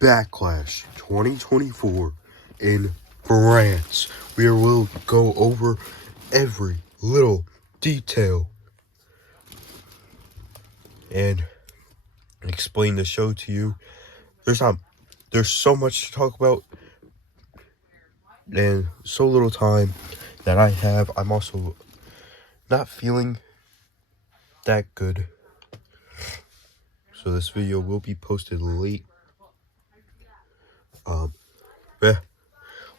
BackLash 2024 in France. We will go over every little detail and explain the show to you. There's so much to talk about and so little time that I have. I'm also not feeling that good, so this video will be posted late.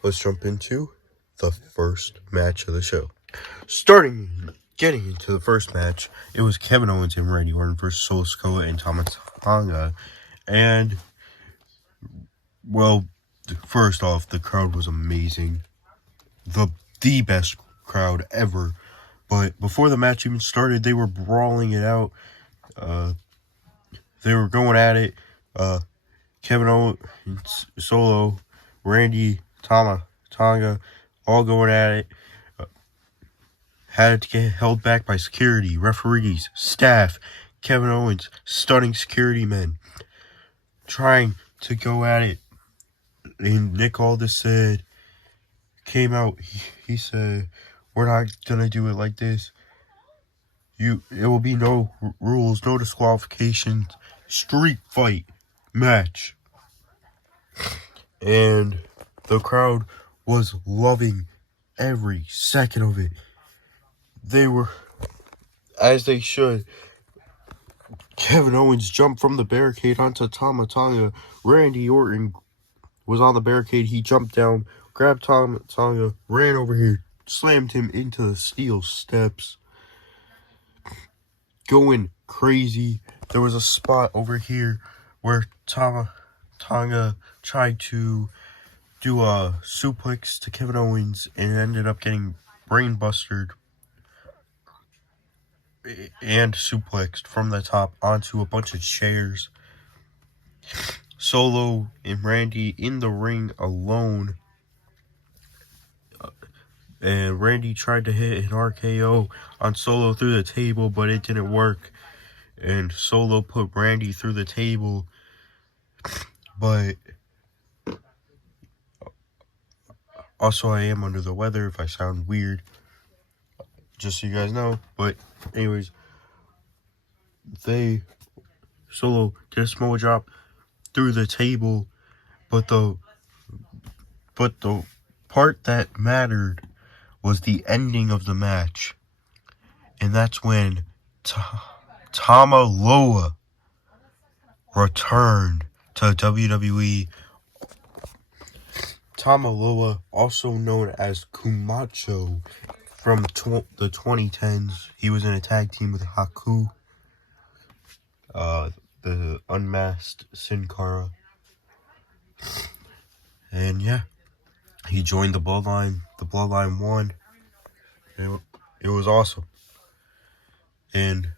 Let's jump into the first match of the show. Getting into the first match, it was Kevin Owens and Randy Orton versus Solo Sikoa and Tama Tonga. And, well, first off, the crowd was amazing. The best crowd ever. But before the match even started, they were brawling it out. They were going at it. Kevin Owens, Solo, Randy, Tama, Tonga, all going at it. Had to get held back by security, referees, staff. Kevin Owens, stunning security men, trying to go at it. And Nick Aldis came out, he said, "We're not gonna do it like this. It will be no rules, no disqualifications, street fight match." And the crowd was loving every second of it. They were, as they should. Kevin Owens jumped from the barricade onto Tama Tonga. Randy Orton was on the barricade. He jumped down, grabbed Tama Tonga, ran over here, slammed him into the steel steps. Going crazy. There was a spot over here where Tama Tonga tried to do a suplex to Kevin Owens and ended up getting brain-busted and suplexed from the top onto a bunch of chairs. Solo and Randy in the ring alone. And Randy tried to hit an RKO on Solo through the table, but it didn't work. And Solo put Randy through the table. But also, I am under the weather if I sound weird, just so you guys know. But anyways, Solo did a small drop through the table, but the part that mattered was the ending of the match. And that's when Tama Loa returned to WWE. Tama Loa, also known as Kumacho from the 2010s. He was in a tag team with Haku, the unmasked Sin Cara. And yeah, he joined the Bloodline. The Bloodline won. It was awesome. And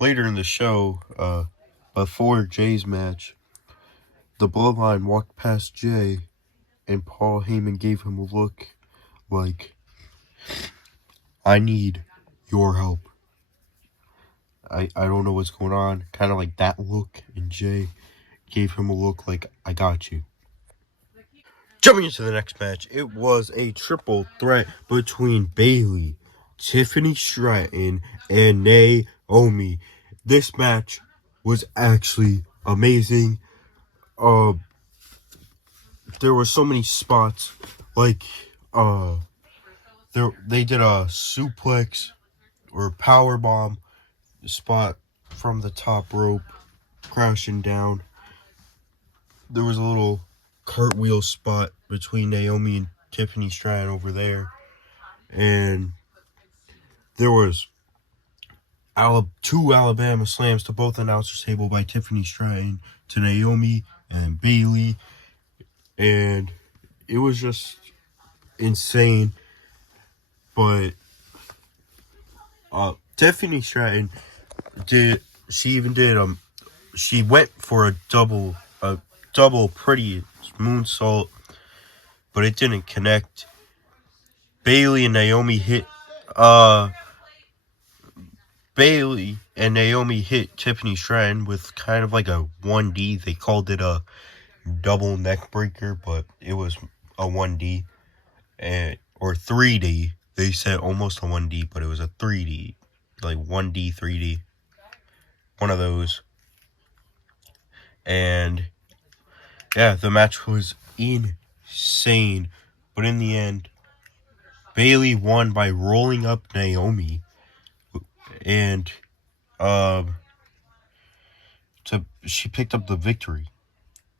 later in the show, before Jay's match, the Bloodline walked past Jay, and Paul Heyman gave him a look like, "I need your help. I don't know what's going on." Kind of like that look. And Jay gave him a look like, "I got you." Jumping into the next match, it was a triple threat between Bayley, Tiffany Stratton, and Naomi. This match was actually amazing. There were so many spots, like they did a suplex or power bomb spot from the top rope, crashing down. There was a little cartwheel spot between Naomi and Tiffany Stratton over there, and there was two Alabama slams to both announcers table by Tiffany Stratton to Naomi and Bayley, and it was just insane. But Tiffany Stratton she went for a double pretty moonsault, but it didn't connect. Bayley and Naomi hit Tiffany Stratton with kind of like a 1D. They called it a double neck breaker, but it was a 1D or 3D. They said almost a 1D, but it was a 3D, like 1D, 3D, one of those. And yeah, the match was insane, but in the end, Bayley won by rolling up Naomi, and she picked up the victory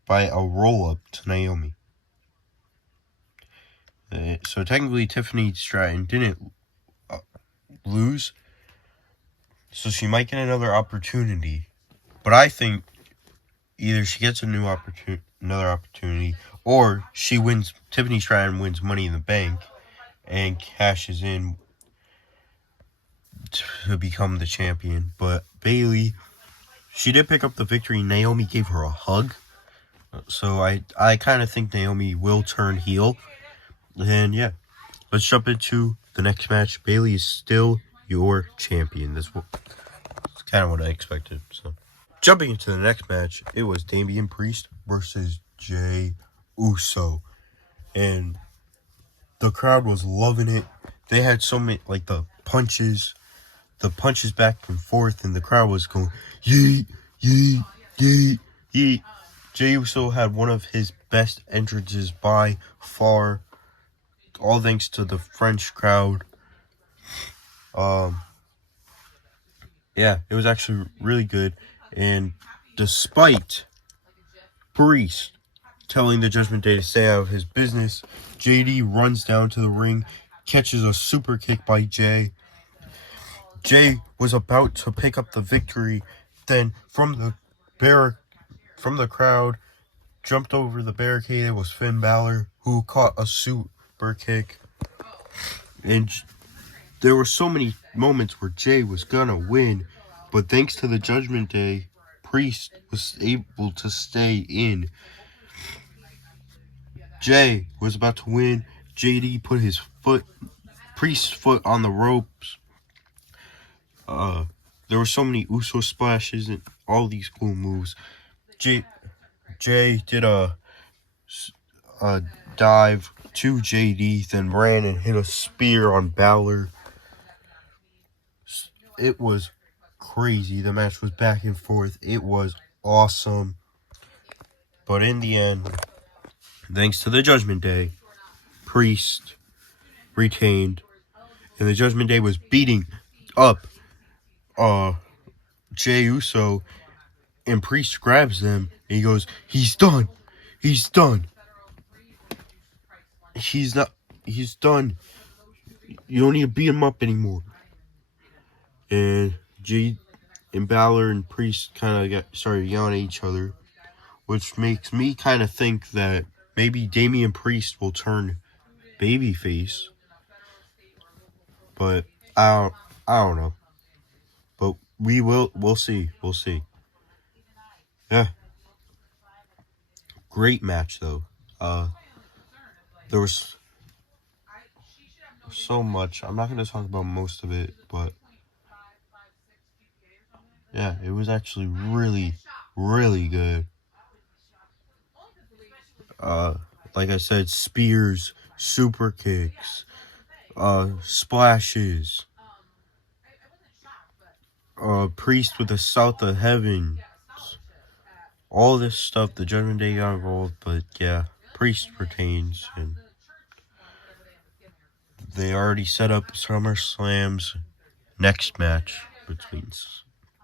by a roll up to Naomi. So technically, Tiffany Stratton didn't lose, so she might get another opportunity. But I think either she gets another opportunity, or she wins. Tiffany Stratton wins Money in the Bank and cashes in to become the champion. But Bayley, she did pick up the victory. Naomi gave her a hug, so I kind of think Naomi will turn heel. And yeah, let's jump into the next match. Bayley is still your champion. That's kind of what I expected. So, jumping into the next match, it was Damian Priest versus Jey Uso, and the crowd was loving it. They had so many, like, the punches back and forth, and the crowd was going yeet, yeet, yeet, yeet. Jey Uso had one of his best entrances by far, all thanks to the French crowd. Yeah, it was actually really good. And despite Priest telling the Judgment Day to stay out of his business, JD runs down to the ring, catches a super kick by Jey. Jey was about to pick up the victory, then from the crowd, jumped over the barricade. It was Finn Balor, who caught a super kick. And there were so many moments where Jey was gonna win, but thanks to the Judgment Day, Priest was able to stay in. Jey was about to win. JD put Priest's foot on the ropes. There were so many Uso splashes and all these cool moves. Jey did a dive to JD, then ran and hit a spear on Balor. It was crazy. The match was back and forth. It was awesome. But in the end, thanks to the Judgment Day, Priest retained, and the Judgment Day was beating up Jey Uso, and Priest grabs them and he goes, he's done. He's done. He's done. You don't need to beat him up anymore. And Jey and Balor and Priest kind of started yelling at each other, which makes me kind of think that maybe Damian Priest will turn babyface. But I don't know. But we'll see. We'll see. Yeah. Great match though. There was so much. I'm not going to talk about most of it, but yeah, it was actually really, really good. Like I said, spears, super kicks, splashes, Priest with the South of Heaven, all this stuff. The Judgment Day got involved, but yeah, Priest retains, and they already set up SummerSlam's next match between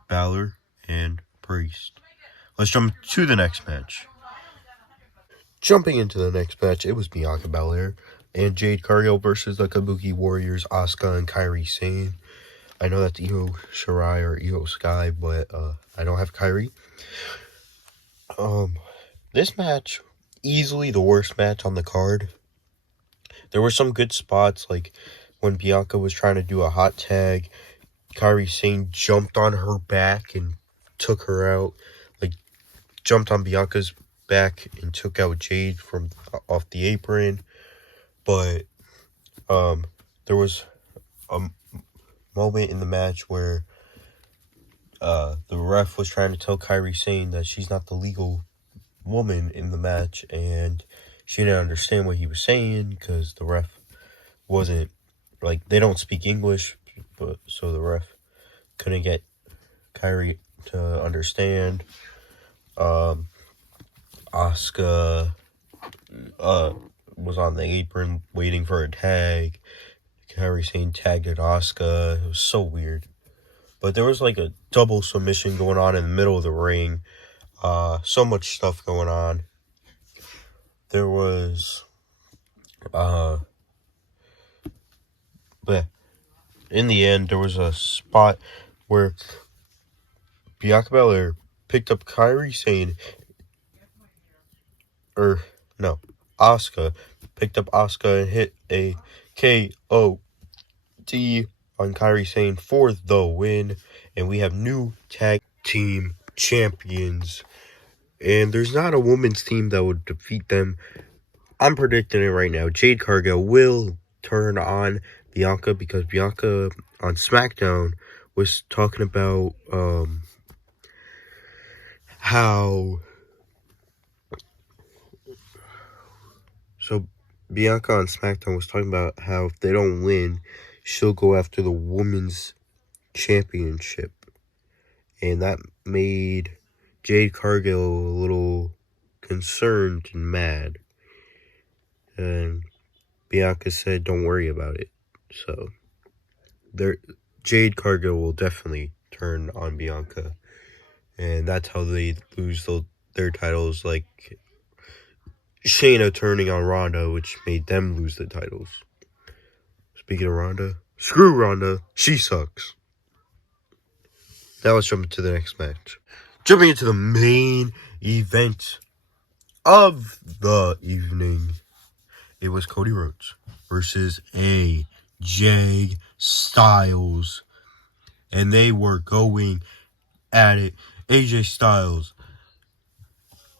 Balor and Priest. Let's jump to the next match. Jumping into the next match, it was Bianca Belair and Jade Cargill versus the Kabuki Warriors, Asuka and Kairi Sane. I know that's Io Shirai or Io Sky, but I don't have Kairi. This match, easily the worst match on the card. There were some good spots, like when Bianca was trying to do a hot tag, Kairi Sane jumped on her back and took her out, like jumped on Bianca's back and took out Jade from off the apron. But there was a moment in the match where the ref was trying to tell Kairi Sane that she's not the legal woman in the match, and she didn't understand what he was saying because the ref wasn't, like, they don't speak English, but so the ref couldn't get Kairi to understand. Asuka was on the apron waiting for a tag. Kairi Sane tagged at Asuka. It was so weird. But there was like a double submission going on in the middle of the ring. So much stuff going on. There was but in the end there was a spot where Bianca Belair picked up Kairi Sane, Asuka picked up Asuka and hit a KOD on Kairi Sane for the win, and we have new tag team champions. And there's not a women's team that would defeat them. I'm predicting it right now. Jade Cargill will turn on Bianca because Bianca on SmackDown was talking about Bianca on SmackDown was talking about how if they don't win, she'll go after the women's championship. And that made Jade Cargill a little concerned and mad. And Bianca said, don't worry about it. So, Jade Cargill will definitely turn on Bianca. And that's how they lose their titles, like Shayna turning on Ronda, which made them lose the titles. Speaking of Ronda, screw Ronda. She sucks. Now let's jump into the next match. Jumping into the main event of the evening. It was Cody Rhodes versus AJ Styles. And they were going at it. AJ Styles,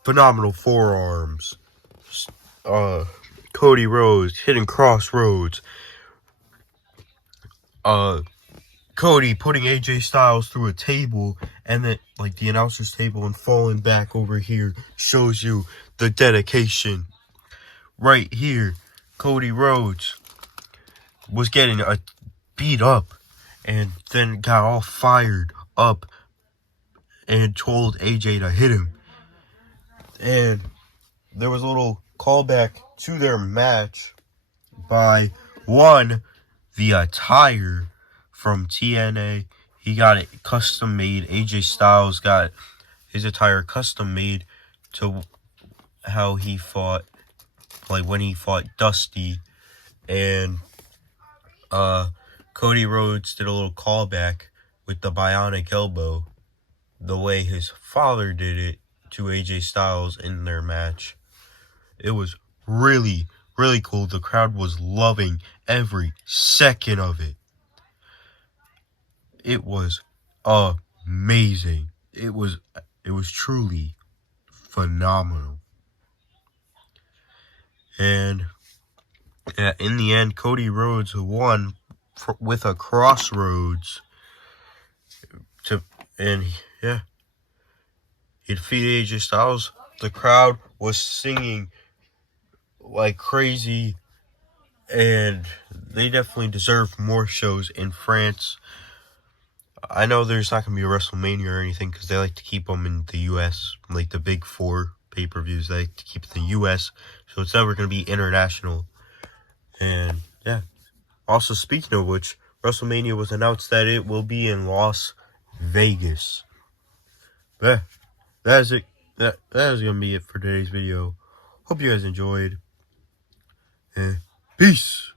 phenomenal forearms. Cody Rhodes hitting crossroads. Cody putting AJ Styles through a table, and then like the announcer's table, and falling back over here shows you the dedication. Right here, Cody Rhodes was getting beat up, and then got all fired up and told AJ to hit him. And there was a little callback to their match by the attire from TNA. He got it custom made. AJ Styles got his attire custom made to how he fought, like when he fought Dusty. And Cody Rhodes did a little callback with the bionic elbow, the way his father did it to AJ Styles in their match. It was really, really cool. The crowd was loving every second of it. It was amazing. It was truly phenomenal. And in the end, Cody Rhodes won with a crossroads. He defeated AJ Styles. The crowd was singing like crazy, and they definitely deserve more shows in France. I know there's not going to be a WrestleMania or anything because they like to keep them in the U.S., like the big 4 pay-per-views. They like to keep it in the U.S., so it's never going to be international. And, yeah. Also, speaking of which, WrestleMania was announced that it will be in Las Vegas. Yeah, that is it. That is going to be it for today's video. Hope you guys enjoyed. And peace.